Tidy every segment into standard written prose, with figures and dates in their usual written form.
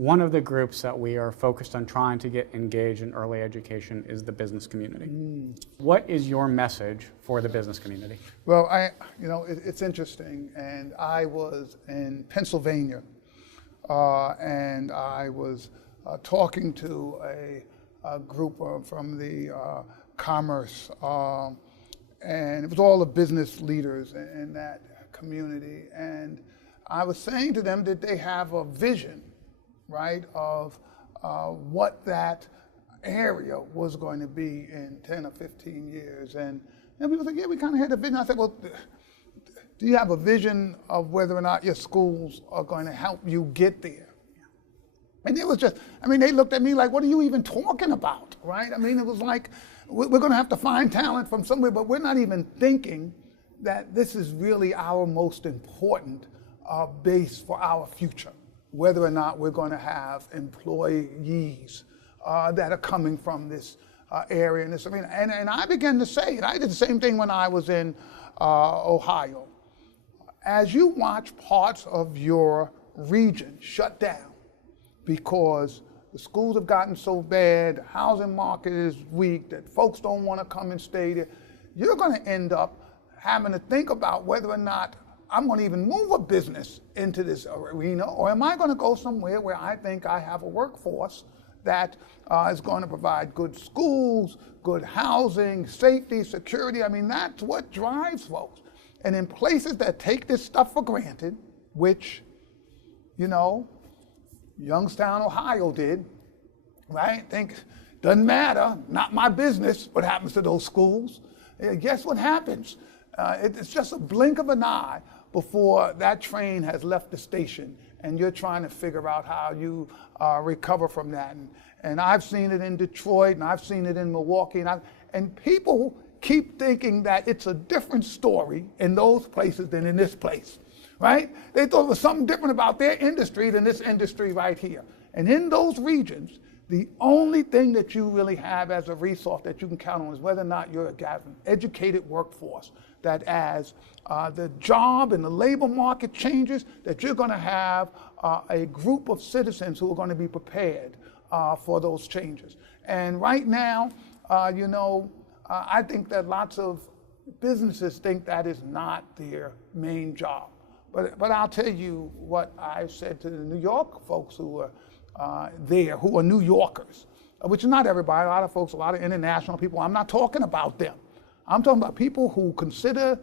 one of the groups that we are focused on trying to get engaged in early education is the business community. What is your message for the business community? Well, it's interesting, and I was in Pennsylvania, and I was talking to a group from the commerce, and it was all the business leaders in that community, and I was saying to them that they have a vision, right, of what that area was going to be in 10 or 15 years. And people said, yeah, we kind of had a vision. I said, well, do you have a vision of whether or not your schools are going to help you get there? And it was just, they looked at me like, what are you even talking about, right? It was like, we're going to have to find talent from somewhere, but we're not even thinking that this is really our most important base for our future, whether or not we're going to have employees that are coming from this area and this arena. And I began to say, and I did the same thing when I was in Ohio. As you watch parts of your region shut down because the schools have gotten so bad, the housing market is weak, that folks don't want to come and stay there, you're going to end up having to think about whether or not I'm going to even move a business into this arena, or am I going to go somewhere where I think I have a workforce that is going to provide good schools, good housing, safety, security. That's what drives folks. And in places that take this stuff for granted, which, Youngstown, Ohio did, right? Doesn't matter, not my business what happens to those schools. Guess what happens? It's just a blink of an eye before that train has left the station and you're trying to figure out how you recover from that. And I've seen it in Detroit, and I've seen it in Milwaukee, and people keep thinking that it's a different story in those places than in this place, right? They thought it was something different about their industry than this industry right here. And in those regions, the only thing that you really have as a resource that you can count on is whether or not you're an educated workforce, that as the job and the labor market changes, that you're going to have a group of citizens who are going to be prepared for those changes. And right now, I think that lots of businesses think that is not their main job. But I'll tell you what I've said to the New York folks who are there, who are New Yorkers, which is not everybody, a lot of folks, a lot of international people. I'm not talking about them. I'm talking about people who consider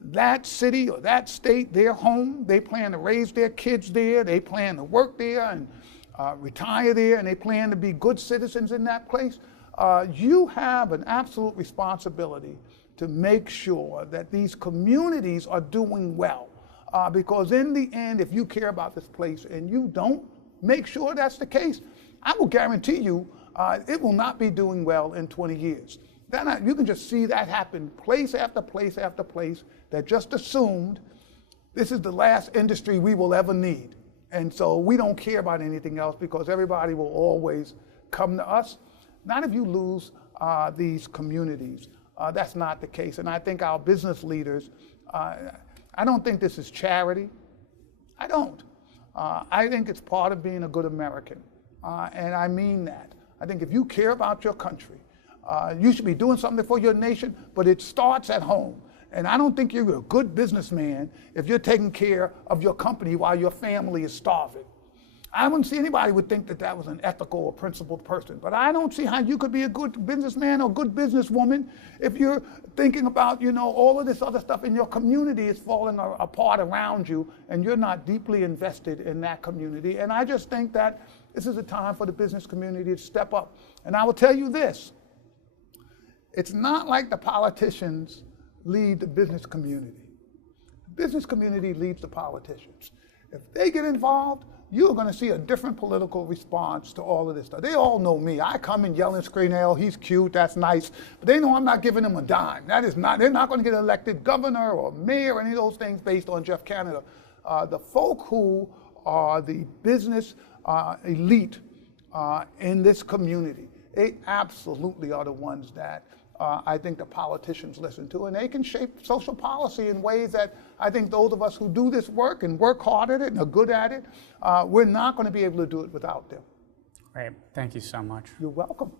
that city or that state their home. They plan to raise their kids there. They plan to work there and retire there, and they plan to be good citizens in that place. You have an absolute responsibility to make sure that these communities are doing well. Because in the end, if you care about this place and you don't make sure that's the case, I will guarantee you it will not be doing well in 20 years. You can just see that happen place after place after place that just assumed this is the last industry we will ever need. And so we don't care about anything else because everybody will always come to us. Not if you lose these communities. That's not the case. And I think our business leaders, I don't think this is charity. I don't. I think it's part of being a good American. And I mean that. I think if you care about your country, you should be doing something for your nation, but it starts at home. And I don't think you're a good businessman if you're taking care of your company while your family is starving. I wouldn't see anybody would think that that was an ethical or principled person. But I don't see how you could be a good businessman or good businesswoman if you're thinking about, all of this other stuff in your community is falling apart around you and you're not deeply invested in that community. And I just think that this is a time for the business community to step up. And I will tell you this, it's not like the politicians lead the business community. The business community leads the politicians. If they get involved, you're going to see a different political response to all of this stuff. They all know me. I come and yell and scream, oh, he's cute, that's nice. But they know I'm not giving them a dime. They're not going to get elected governor or mayor or any of those things based on Geoffrey Canada. The folk who are the business elite in this community, they absolutely are the ones that I think the politicians listen to, and they can shape social policy in ways that I think those of us who do this work and work hard at it and are good at it, we're not going to be able to do it without them. Great. Thank you so much. You're welcome.